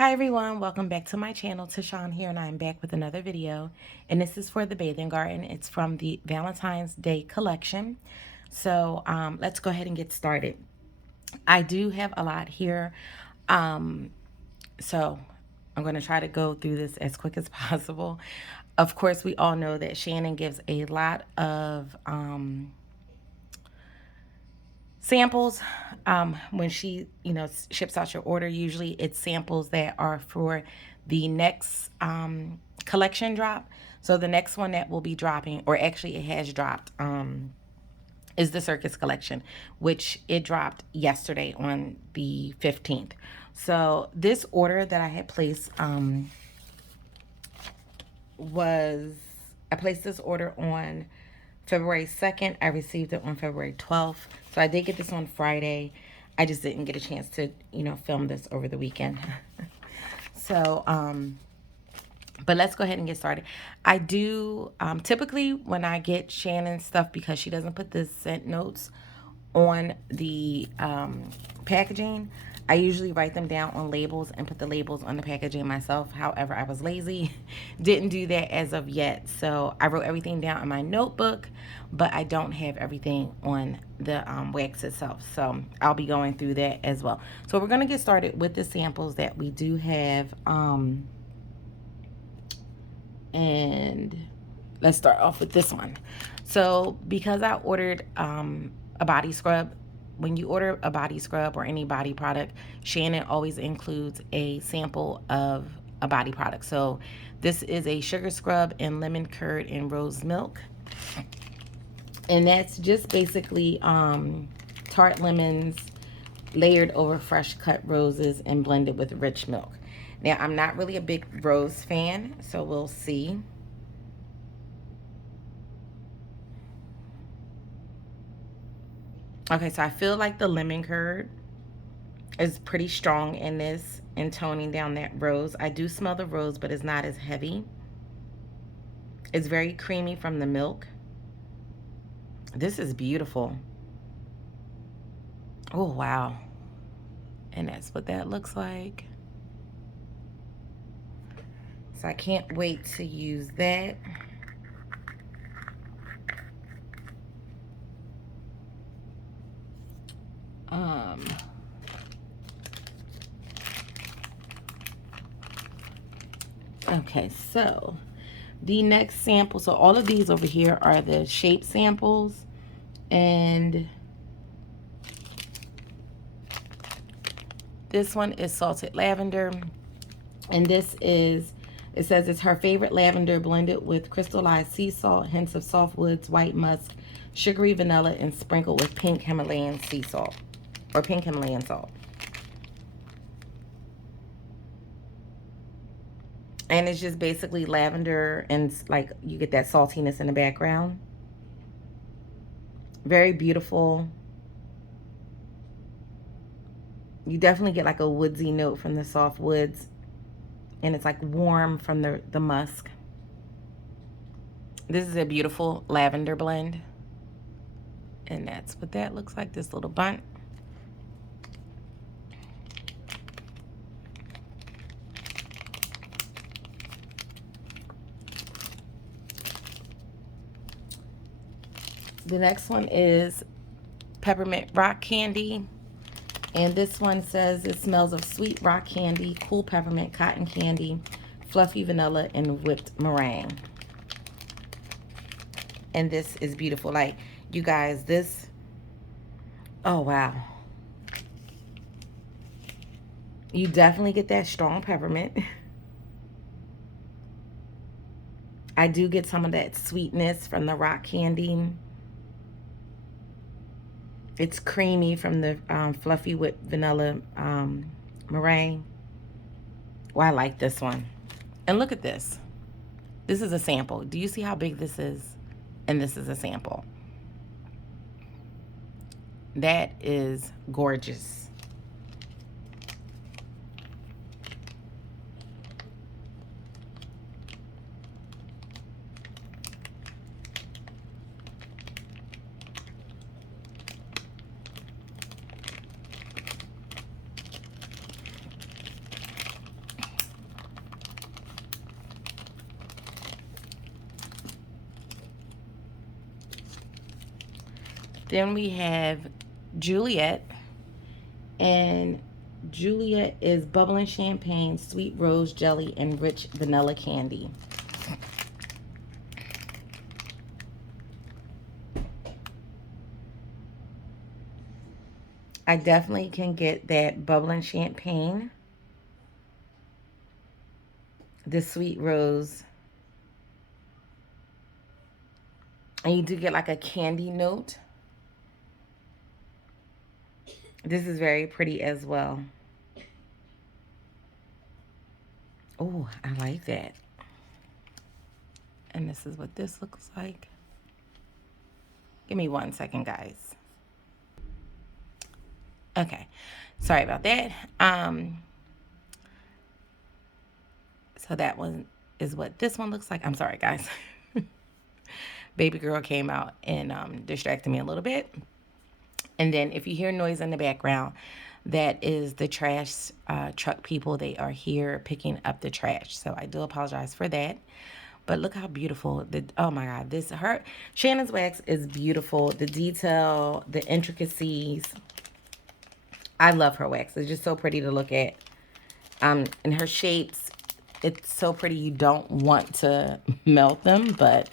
Hi everyone, welcome back to my channel. Tashawn here, and I'm back with another video. And this is for the bathing garden. It's from the Valentine's Day collection. So let's go ahead and get started. I do have a lot here. So I'm going to try to go through this as quick as possible. Of course, we all know that Shannon gives a lot of samples when she ships out your order. Usually it's samples that are for the next collection drop. So the next one that will be dropping, or actually it has dropped, is the Circus collection, which it dropped yesterday on the 15th. So this order that I had placed I placed this order on February 2nd. I received it on February 12th. So I did get this on Friday. I just didn't get a chance to, film this over the weekend. So, but let's go ahead and get started. I do, typically when I get Shannon stuff, because she doesn't put the scent notes on the packaging, I usually write them down on labels and put the labels on the packaging myself. However, I was lazy, didn't do that as of yet. So I wrote everything down in my notebook, but I don't have everything on the wax itself. So I'll be going through that as well. So we're going to get started with the samples that we do have. And let's start off with this one. So because I ordered a body scrub, when you order a body scrub or any body product, Shannon always includes a sample of a body product. So this is a sugar scrub in lemon curd and rose milk. And that's just basically tart lemons layered over fresh cut roses and blended with rich milk. Now, I'm not really a big rose fan, so we'll see. Okay, so I feel like the lemon curd is pretty strong in this and toning down that rose. I do smell the rose, but it's not as heavy. It's very creamy from the milk. This is beautiful. Oh, wow. And that's what that looks like. So I can't wait to use that. Okay, so the next sample, so all of these over here are the shape samples, and this one is salted lavender, and this is, it says it's her favorite lavender blended with crystallized sea salt, hints of softwoods, white musk, sugary vanilla, and sprinkled with pink Himalayan sea salt, or pink Himalayan salt. And it's just basically lavender, and like you get that saltiness in the background. Very beautiful. You definitely get like a woodsy note from the soft woods, and it's like warm from the musk. This is a beautiful lavender blend, and that's what that looks like, this little bunch. The next one is Peppermint Rock Candy. And this one says it smells of sweet rock candy, cool peppermint, cotton candy, fluffy vanilla, and whipped meringue. And this is beautiful. Like, you guys, this, oh wow. You definitely get that strong peppermint. I do get some of that sweetness from the rock candy. It's creamy from the fluffy whipped vanilla meringue. Well, I like this one. And look at this. This is a sample. Do you see how big this is? And this is a sample. That is gorgeous. Then we have Juliet. And Juliet is bubbling champagne, sweet rose jelly, and rich vanilla candy. I definitely can get that bubbling champagne, the sweet rose, and you do get like a candy note. This is very pretty as well. Oh, I like that. And this is what this looks like. Give me 1 second, guys. Okay, sorry about that. So that one is what this one looks like. I'm sorry, guys. Baby girl came out and distracted me a little bit. And then if you hear noise in the background, that is the trash truck people. They are here picking up the trash. So I do apologize for that. But look how beautiful. Oh my God, Shannon's wax is beautiful. The detail, the intricacies. I love her wax. It's just so pretty to look at. And her shapes, it's so pretty. You don't want to melt them, but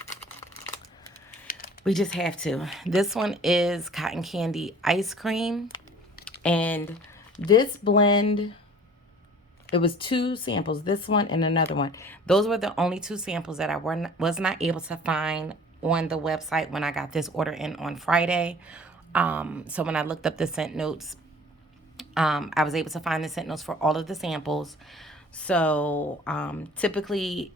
we just have to. This one is cotton candy ice cream. And this blend, it was 2 samples, this one and another one. Those were the only 2 samples that I was not able to find on the website when I got this order in on Friday. So when I looked up the scent notes, I was able to find the scent notes for all of the samples. So typically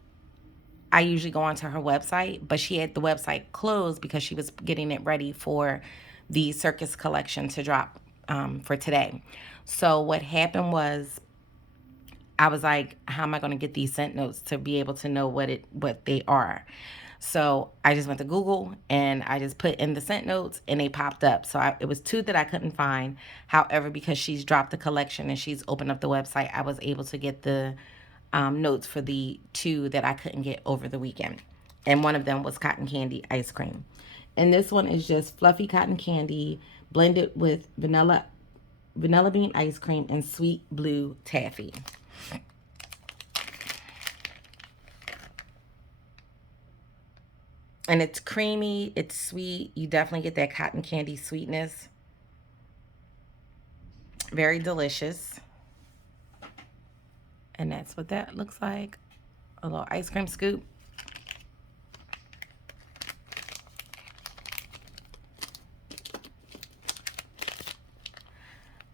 I usually go onto her website, but she had the website closed because she was getting it ready for the Circus collection to drop for today. So what happened was, I was like, how am I going to get these scent notes to be able to know what they are? So I just went to Google and I just put in the scent notes and they popped up. So it was 2 that I couldn't find. However, because she's dropped the collection and she's opened up the website, I was able to get the notes for the 2 that I couldn't get over the weekend. And one of them was cotton candy ice cream. And this one is just fluffy cotton candy blended with vanilla bean ice cream and sweet blue taffy. And it's creamy, it's sweet. You definitely get that cotton candy sweetness. Very delicious. And that's what that looks like. A little ice cream scoop.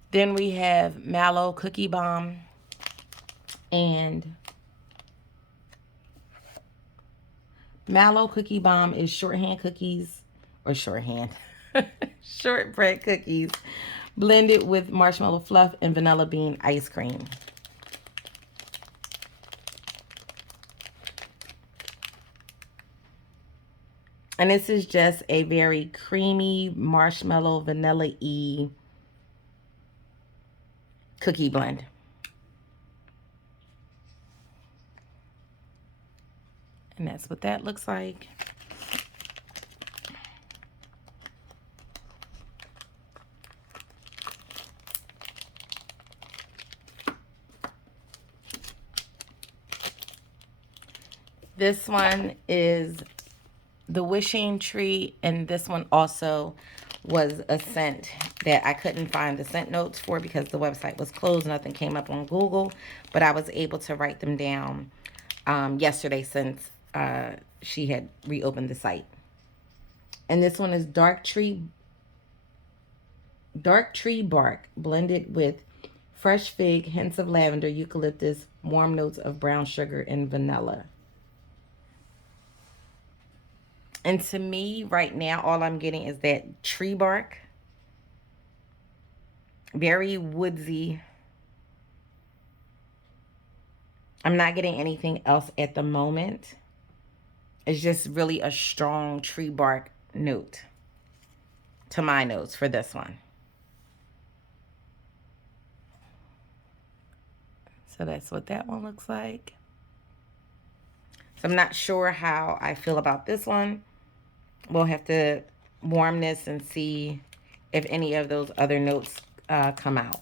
Then we have Mallow Cookie Bomb. And Mallow Cookie Bomb is shortbread cookies blended with marshmallow fluff and vanilla bean ice cream. And this is just a very creamy marshmallow vanilla-y cookie blend. And that's what that looks like. This one is the Wishing Tree, and this one also was a scent that I couldn't find the scent notes for because the website was closed. Nothing came up on Google, but I was able to write them down yesterday since she had reopened the site. And this one is dark tree bark blended with fresh fig, hints of lavender, eucalyptus, warm notes of brown sugar, and vanilla. And to me, right now, all I'm getting is that tree bark. Very woodsy. I'm not getting anything else at the moment. It's just really a strong tree bark note to my nose for this one. So that's what that one looks like. So I'm not sure how I feel about this one. We'll have to warm this and see if any of those other notes come out.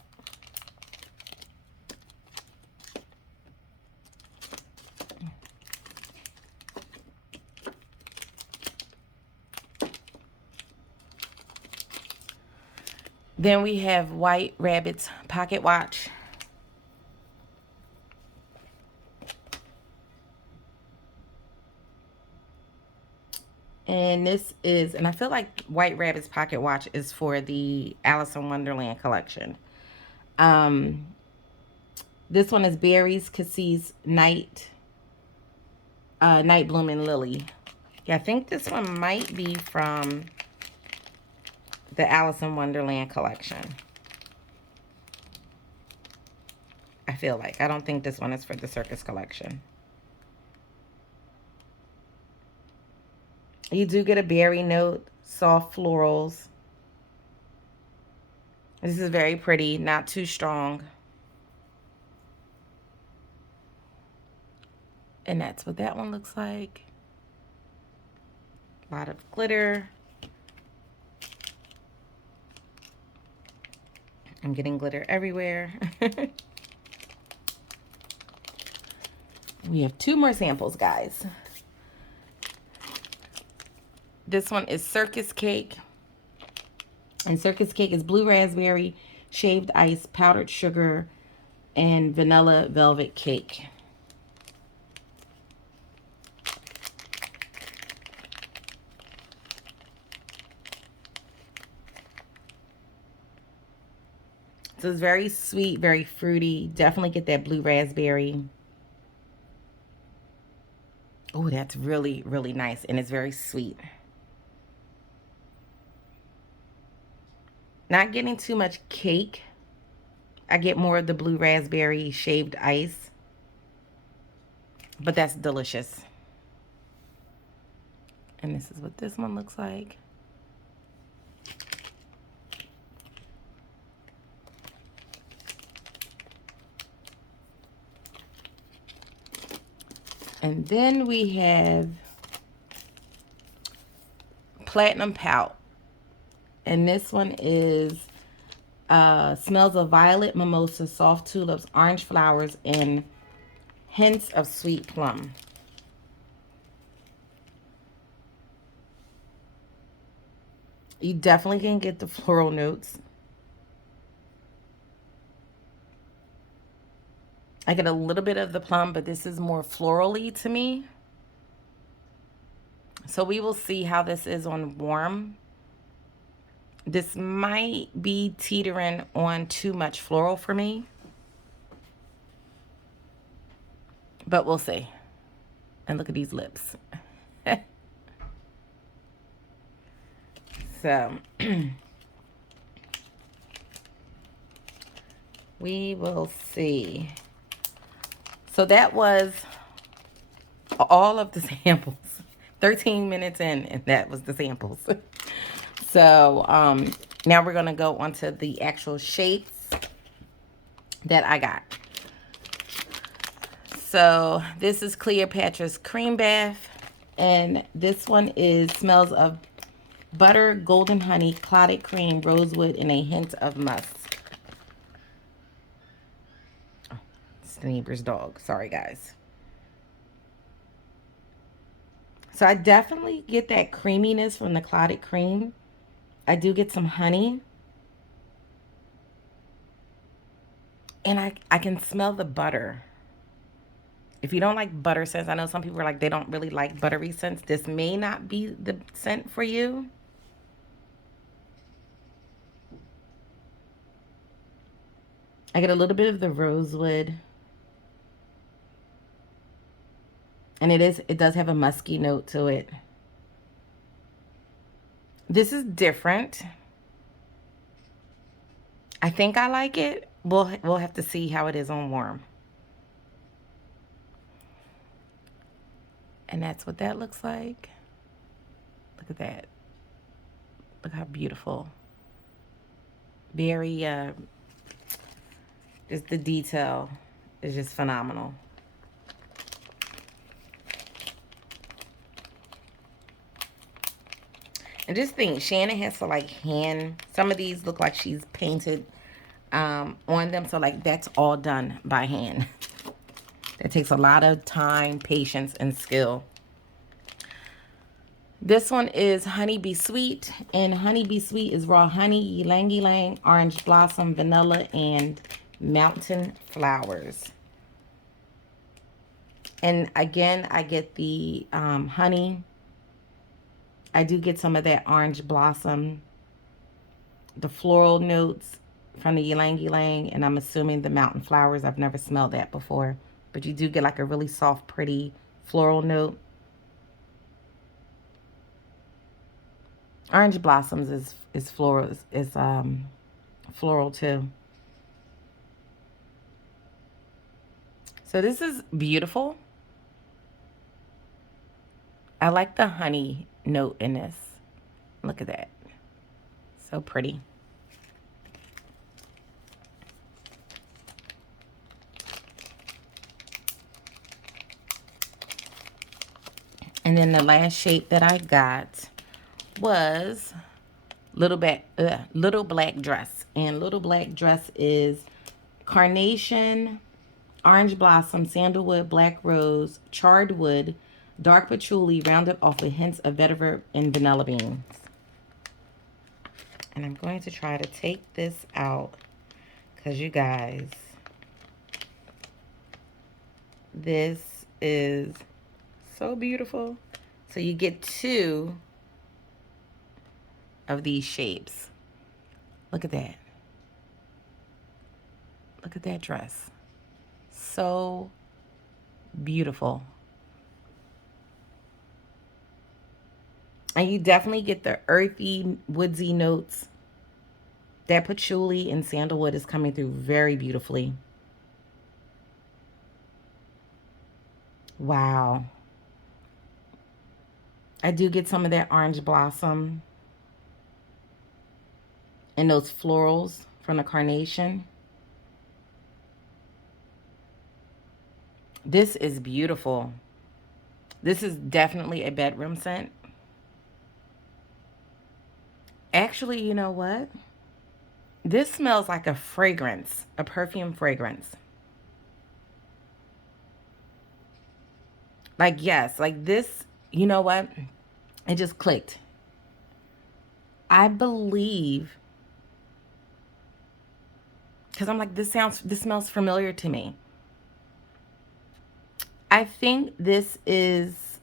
Then we have White Rabbit's pocket watch. And this is, and I feel like White Rabbit's pocket watch is for the Alice in Wonderland collection. This one is Berries, Cassie's Night Blooming Lily. Yeah, I think this one might be from the Alice in Wonderland collection. I feel like. I don't think this one is for the Circus collection. You do get a berry note, soft florals. This is very pretty, not too strong. And that's what that one looks like. A lot of glitter. I'm getting glitter everywhere. We have 2 more samples, guys. This one is Circus Cake. And Circus Cake is blue raspberry, shaved ice, powdered sugar, and vanilla velvet cake. So it's very sweet, very fruity. Definitely get that blue raspberry. Oh, that's really, really nice. And it's very sweet. Not getting too much cake. I get more of the blue raspberry shaved ice. But that's delicious. And this is what this one looks like. And then we have Platinum Pout. And this one is smells of violet, mimosa, soft tulips, orange flowers, and hints of sweet plum. You definitely can get the floral notes. I get a little bit of the plum, but this is more florally to me. So we will see how this is on warm. This might be teetering on too much floral for me. But we'll see. And look at these lips. So we will see. So that was all of the samples. 13 minutes in, and that was the samples. So now we're going to go on to the actual shapes that I got. So this is Cleopatra's Cream Bath. And this one is smells of butter, golden honey, clotted cream, rosewood, and a hint of musk. Oh, it's the neighbor's dog. Sorry, guys. So I definitely get that creaminess from the clotted cream. I do get some honey. And I can smell the butter. If you don't like butter scents, I know some people are like, they don't really like buttery scents. This may not be the scent for you. I get a little bit of the rosewood. And it does have a musky note to it. This is different. I think I like it. We'll have to see how it is on warm. And that's what that looks like. Look at that. Look how beautiful. Very just the detail is just phenomenal. And just think, Shannon has to like hand, some of these look like she's painted on them. So like that's all done by hand. That takes a lot of time, patience, and skill. This one is Honey Be Sweet, and Honey Be Sweet is raw honey, ylang ylang, orange blossom, vanilla, and mountain flowers. And again, I get the honey. I do get some of that orange blossom, the floral notes from the ylang ylang, and I'm assuming the mountain flowers. I've never smelled that before, but you do get like a really soft, pretty floral note. Orange blossoms is floral, is floral too. So this is beautiful. I like the honey note in this. Look at that. So pretty. And then the last shape that I got was Little Black Dress. And Little Black Dress is carnation, orange blossom, sandalwood, black rose, charred wood, dark patchouli, rounded off with hints of vetiver and vanilla beans. And I'm going to try to take this out because you guys, this is so beautiful. So you get two of these shapes. Look at that. Look at that dress. So beautiful. And you definitely get the earthy, woodsy notes. That patchouli and sandalwood is coming through very beautifully. Wow. I do get some of that orange blossom and those florals from the carnation. This is beautiful. This is definitely a bedroom scent. Actually, you know what? This smells like a fragrance, a perfume fragrance. Like, yes, like this, you know what? It just clicked. I believe, because I'm like, this smells familiar to me. I think this is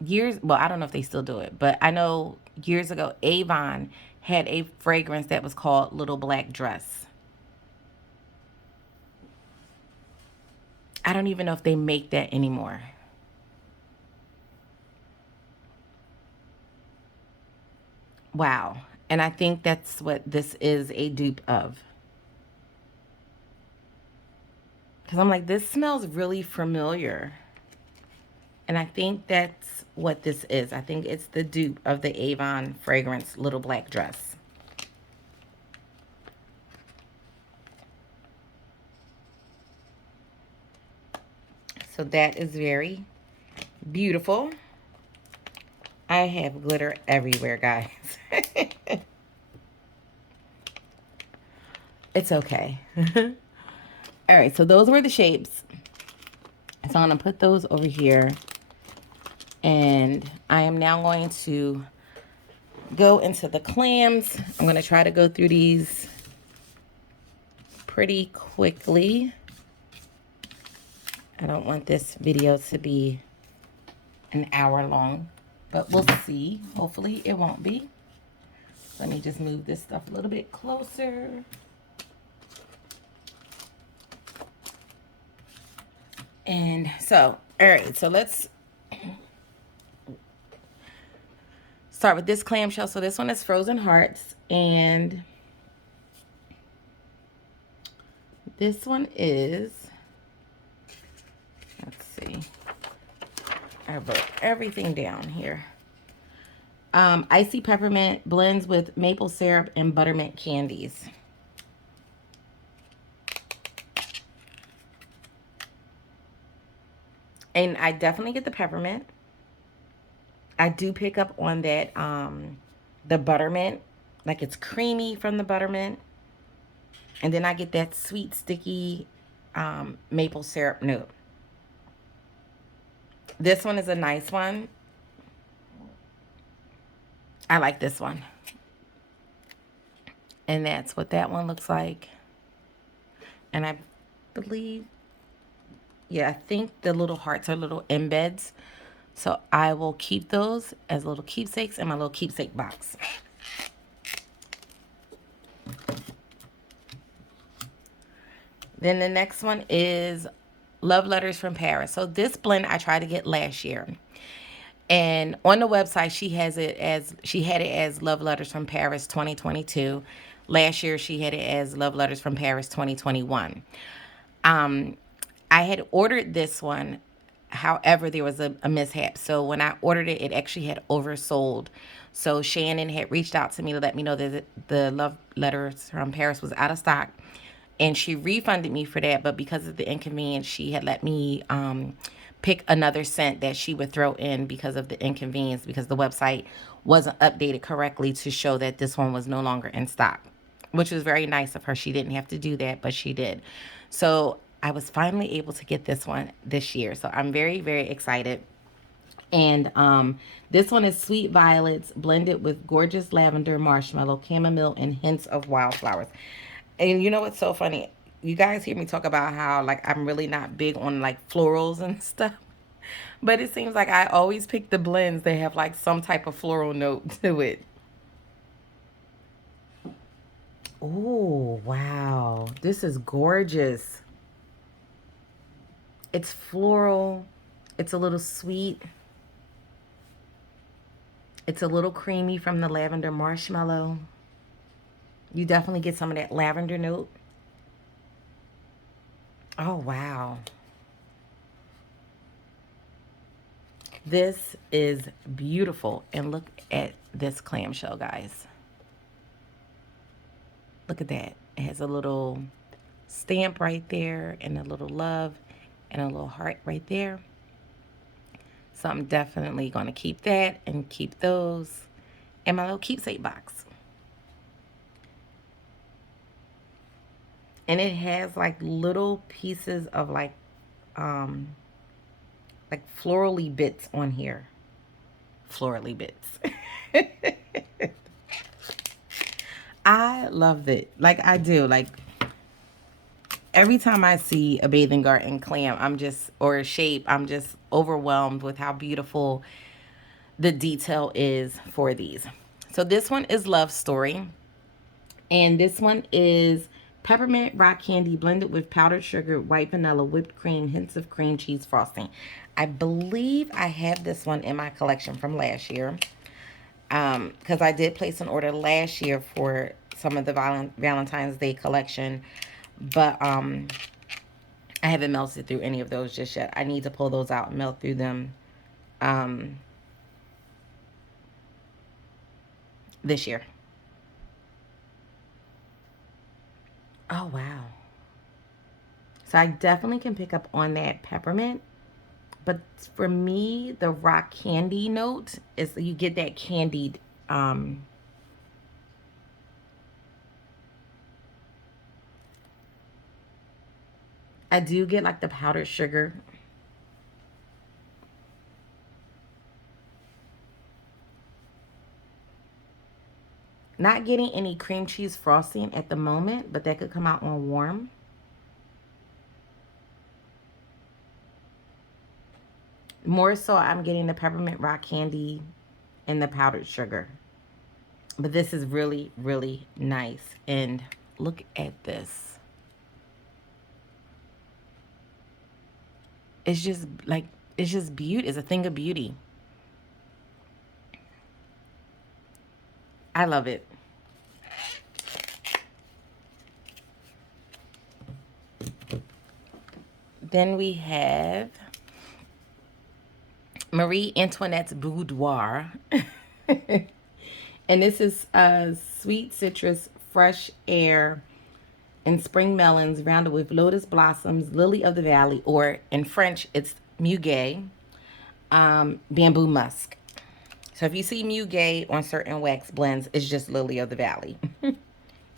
years, well, I don't know if they still do it, but I know years ago Avon had a fragrance that was called Little Black Dress. I don't even know if they make that anymore. Wow. And I think that's what this is a dupe of. Because I'm like, this smells really familiar. And I think that's what this is. I think it's the dupe of the Avon fragrance Little Black Dress. So that is very beautiful. I have glitter everywhere, guys. It's okay. All right, so those were the shapes. So I'm going to put those over here. And I am now going to go into the clams. I'm going to try to go through these pretty quickly. I don't want this video to be an hour long, but we'll see. Hopefully it won't be. Let me just move this stuff a little bit closer. And so, all right, so let's start with this clamshell. So this one is Frozen Hearts, and this one is, let's see, I wrote everything down here. Icy Peppermint blends with maple syrup and buttermint candies. And I definitely get the peppermint. I do pick up on that the buttermint, like it's creamy from the buttermint, and then I get that sweet sticky maple syrup note. This one is a nice one. I like this one. And that's what that one looks like. And I believe, yeah, I think the little hearts are little embeds. So I will keep those as little keepsakes in my little keepsake box. Then the next one is Love Letters from Paris. So this blend I tried to get last year. And on the website she had it as Love Letters from Paris 2022. Last year she had it as Love Letters from Paris 2021. I had ordered this one. However, there was a mishap. So when I ordered it, it actually had oversold. So Shannon had reached out to me to let me know that the Love Letters from Paris was out of stock. And she refunded me for that. But because of the inconvenience, she had let me pick another scent that she would throw in because of the inconvenience, because the website wasn't updated correctly to show that this one was no longer in stock, which was very nice of her. She didn't have to do that, but she did. So I was finally able to get this one this year. So I'm very, very excited. And this one is Sweet Violets blended with gorgeous lavender, marshmallow, chamomile, and hints of wildflowers. And you know what's so funny? You guys hear me talk about how like I'm really not big on like florals and stuff. But it seems like I always pick the blends that have like some type of floral note to it. Oh, wow. This is gorgeous. It's floral. It's a little sweet. It's a little creamy from the lavender marshmallow. You definitely get some of that lavender note. Oh, wow. This is beautiful. And look at this clamshell, guys. Look at that. It has a little stamp right there and a little love and a little heart right there. So I'm definitely going to keep that and keep those in my little keepsake box. And it has like little pieces of like florally bits on here. Florally bits. I love it. Like I do. Like every time I see a bathing garden clam, or a shape, I'm just overwhelmed with how beautiful the detail is for these. So this one is Love Story. And this one is peppermint rock candy blended with powdered sugar, white vanilla, whipped cream, hints of cream cheese frosting. I believe I have this one in my collection from last year. Because I did place an order last year for some of the Valentine's Day collection. But I haven't melted through any of those just yet. I need to pull those out and melt through them this year. Oh, wow. So I definitely can pick up on that peppermint. But for me, the rock candy note is you get that candied I do get like the powdered sugar. Not getting any cream cheese frosting at the moment, but that could come out on warm. More so, I'm getting the peppermint rock candy and the powdered sugar. But this is really, really nice. And look at this. It's just like, it's just beauty. It's a thing of beauty. I love it. Then we have Marie Antoinette's Boudoir. And this is sweet citrus, fresh air, and spring melons rounded with lotus blossoms, lily of the valley, or in French, it's muguet, bamboo musk. So if you see Muguet on certain wax blends, it's just Lily of the Valley. And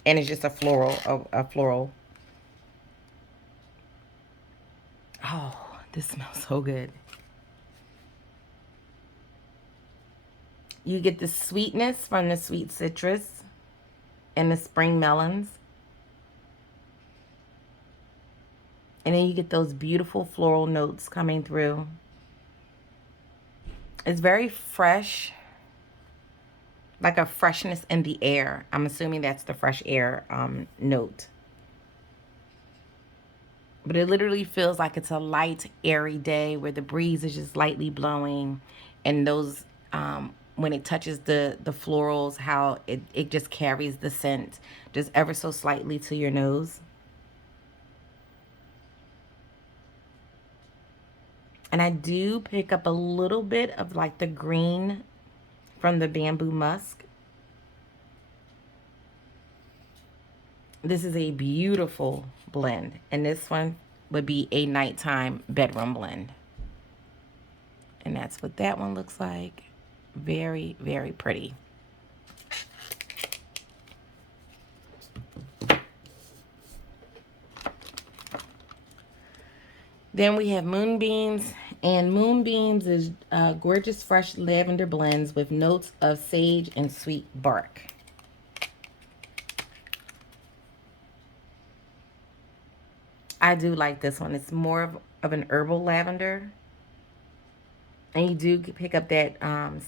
it's just a floral. Oh, this smells so good. You get the sweetness from the sweet citrus and the spring melons. And then you get those beautiful floral notes coming through. It's very fresh, like a freshness in the air. I'm assuming that's the fresh air note. But it literally feels like it's a light, airy day where the breeze is just lightly blowing. And those, when it touches the florals, how it just carries the scent just ever so slightly to your nose. And I do pick up a little bit of like the green from the bamboo musk. This is a beautiful blend. And this one would be a nighttime bedroom blend. And that's what that one looks like. Very, very pretty. Then we have Moonbeams, and Moonbeams is gorgeous fresh lavender blends with notes of sage and sweet bark. I do like this one. It's more of an herbal lavender. And you do pick up that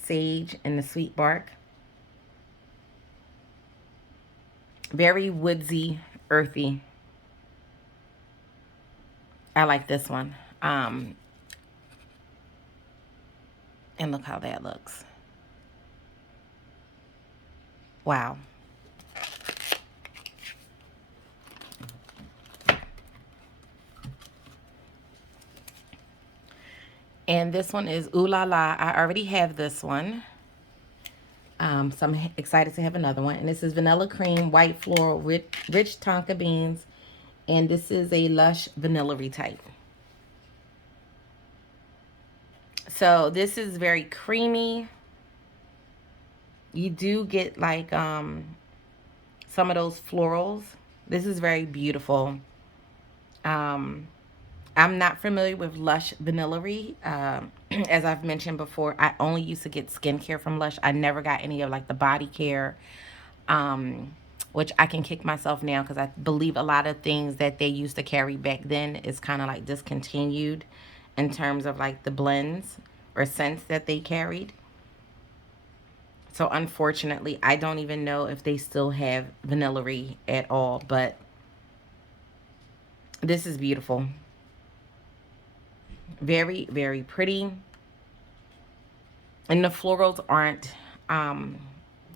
sage and the sweet bark. Very woodsy, earthy. I like this one. And look how that looks. Wow. And this one is Ooh La La. I already have this one. So I'm excited to have another one. And this is Vanilla Cream, White Floral, Rich Tonka Beans. And this is a Lush Vanilla retype. So this is very creamy. You do get like some of those florals. This is very beautiful. I'm not familiar with Lush Vanilla. As I've mentioned before, I only used to get skincare from Lush. I never got any of like the body care, which I can kick myself now because I believe a lot of things that they used to carry back then is kind of like discontinued in terms of like the blends or scents that they carried. So unfortunately, I don't even know if they still have Vanilla at all, but this is beautiful. Very, very pretty. And the florals aren't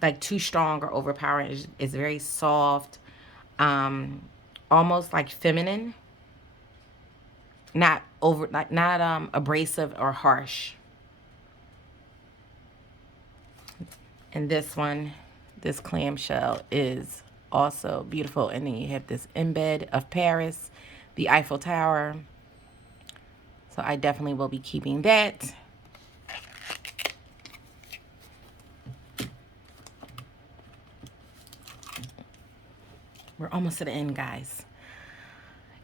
like too strong or overpowering. It's very soft, almost like feminine. Not abrasive or harsh. And this one, this clamshell is also beautiful. And then you have this embed of Paris, the Eiffel Tower. So I definitely will be keeping that. We're almost to the end, guys.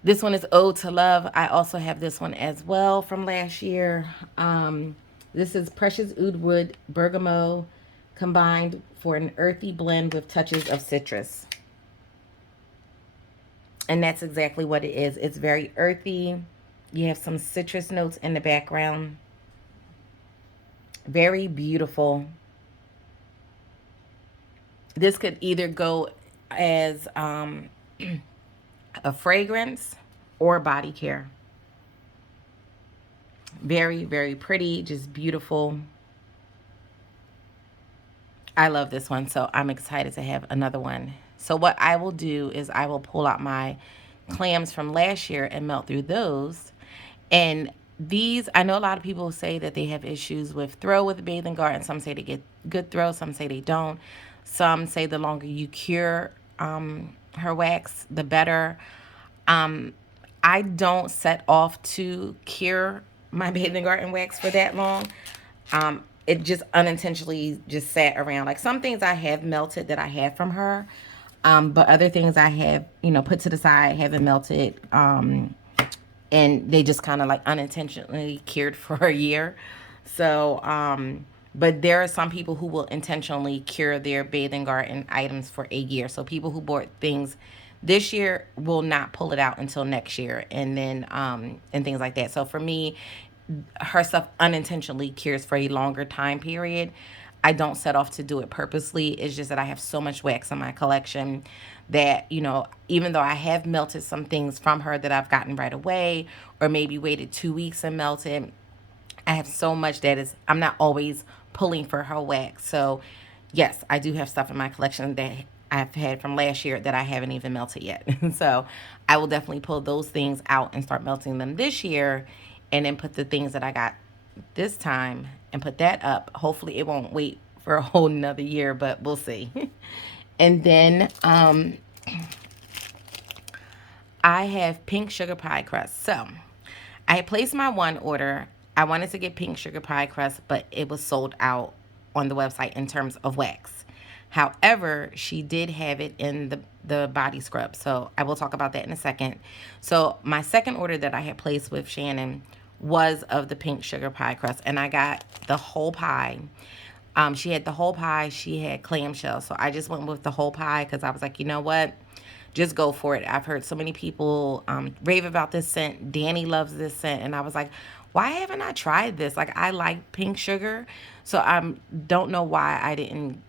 This one is Ode to Love. I also have this one as well from last year. This is Precious Oud Wood Bergamot combined for an earthy blend with touches of citrus. And that's exactly what it is. It's very earthy. You have some citrus notes in the background. Very beautiful. This could either go as a fragrance or body care. Very, very pretty. Just beautiful. I love this one, so I'm excited to have another one. So what I will do is I will pull out my clams from last year and melt through those. And these, I know a lot of people say that they have issues with throw with the bathing guard, and some say they get good throw, some say they don't. Some say the longer you cure her wax, the better. I don't set off to cure my bathing garden wax for that long. it just unintentionally just sat around. Like some things I have melted that I have from her, but other things I have, put to the side, haven't melted, and they just kind of like unintentionally cured for a year. So, but there are some people who will intentionally cure their bathing garden items for a year. So people who bought things this year will not pull it out until next year, and then and things like that. So for me, her stuff unintentionally cures for a longer time period. I don't set off to do it purposely. It's just that I have so much wax in my collection that, even though I have melted some things from her that I've gotten right away, or maybe waited 2 weeks and melted, I have so much that is, I'm not always pulling for her wax. So, yes, I do have stuff in my collection that I've had from last year that I haven't even melted yet. So, I will definitely pull those things out and start melting them this year, and then put the things that I got this time and put that up. Hopefully, it won't wait for a whole nother year, but we'll see. And then I have pink sugar pie crust. So I had placed my one order. I wanted to get pink sugar pie crust, but it was sold out on the website in terms of wax. However, she did have it in the body scrub. So I will talk about that in a second. So my second order that I had placed with Shannon was of the pink sugar pie crust, and I got the whole pie. She had the whole pie. She had clam shell. So I just went with the whole pie because I was like, you know what? Just go for it. I've heard so many people rave about this scent. Danny loves this scent. And I was like, why haven't I tried this? Like, I like pink sugar. So I don't know why I didn't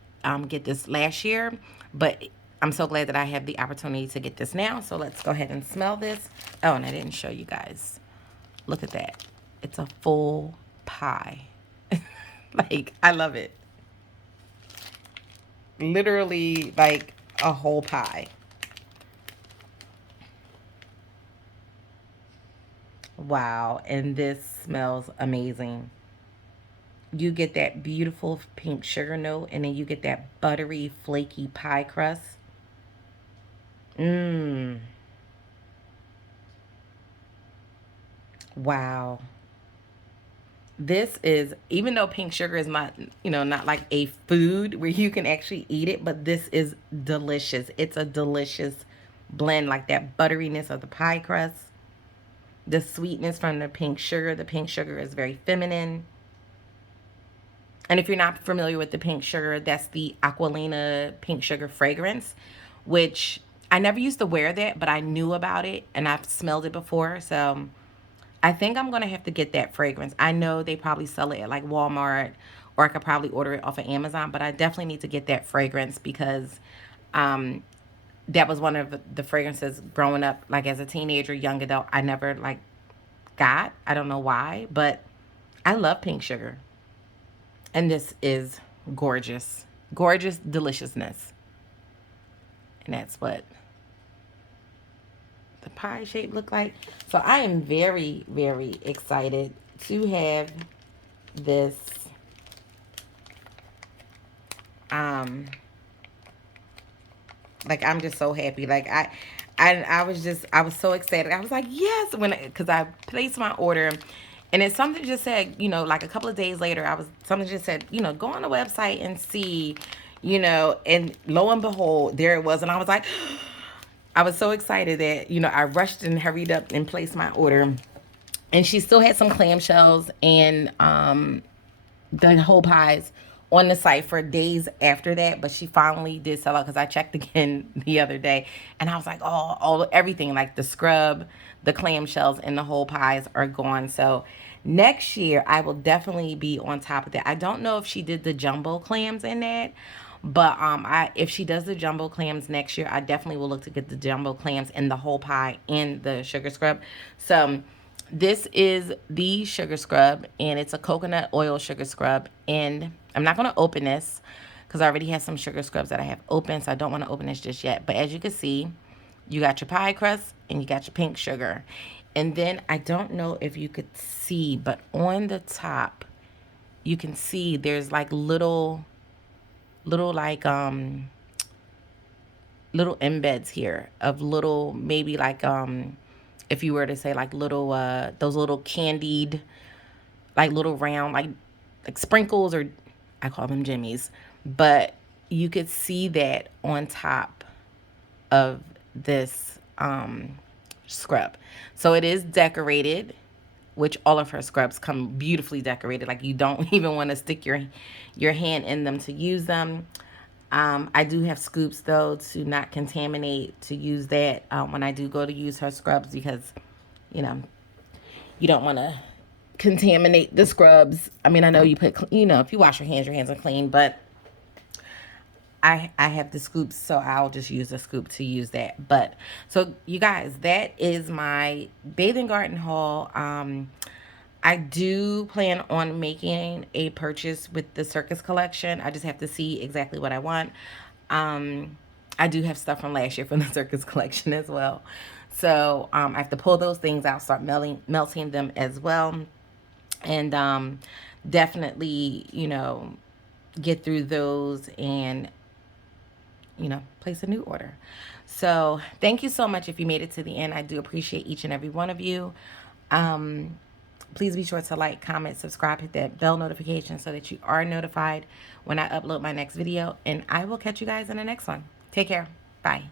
get this last year. But I'm so glad that I have the opportunity to get this now. So let's go ahead and smell this. Oh, and I didn't show you guys. Look at that. It's a full pie. Like, I love it. Literally, like, a whole pie. Wow, and this smells amazing. You get that beautiful pink sugar note, and then you get that buttery, flaky pie crust. Mmm. Wow. This is, even though pink sugar is not, not like a food where you can actually eat it, but this is delicious. It's a delicious blend, like that butteriness of the pie crust, the sweetness from the pink sugar. The pink sugar is very feminine. And if you're not familiar with the pink sugar, that's the Aquilina pink sugar fragrance, which I never used to wear that, but I knew about it and I've smelled it before. So I think I'm going to have to get that fragrance. I know they probably sell it at like Walmart, or I could probably order it off of Amazon, but I definitely need to get that fragrance because that was one of the fragrances growing up, like as a teenager, young adult, I never like got. I don't know why, but I love pink sugar. And this is gorgeous. Gorgeous deliciousness. And that's what the pie shape look like. So I am very, very excited to have this like, I'm just so happy. Like, I was so excited. I was like, yes, because I placed my order, and then something just said, like a couple of days later, something just said, go on the website and see, and lo and behold, there it was, and I was like, I was so excited that, I rushed and hurried up and placed my order, and she still had some clamshells and the whole pies on the site for days after that, but she finally did sell out because I checked again the other day, and I was like, oh, everything, like the scrub, the clamshells, and the whole pies are gone. So next year I will definitely be on top of that. I don't know if she did the jumbo clams in that, but if she does the jumbo clams next year, I definitely will look to get the jumbo clams and the whole pie and the sugar scrub. So this is the sugar scrub, and it's a coconut oil sugar scrub. And I'm not going to open this because I already have some sugar scrubs that I have open, so I don't want to open this just yet. But as you can see, you got your pie crust and you got your pink sugar. And then I don't know if you could see, but on the top, you can see there's like little like little embeds here of little, maybe like if you were to say like little those little candied, like little round, like like sprinkles, or I call them jimmies, but you could see that on top of this scrub. So it is decorated, which all of her scrubs come beautifully decorated. Like you don't even want to stick your hand in them to use them. I do have scoops though to not contaminate, to use that when I do go to use her scrubs, because you know you don't want to contaminate the scrubs. I mean, I know you put, if you wash your hands are clean, but I have the scoops, so I'll just use a scoop to use that. But so you guys, that is my bathing garden haul. I do plan on making a purchase with the Circus collection. I just have to see exactly what I want. I do have stuff from last year from the Circus collection as well. So I have to pull those things out, start melting them as well. And definitely, get through those and, place a new order. So thank you so much if you made it to the end. I do appreciate each and every one of you. Please be sure to like, comment, subscribe, hit that bell notification so that you are notified when I upload my next video. And I will catch you guys in the next one. Take care. Bye.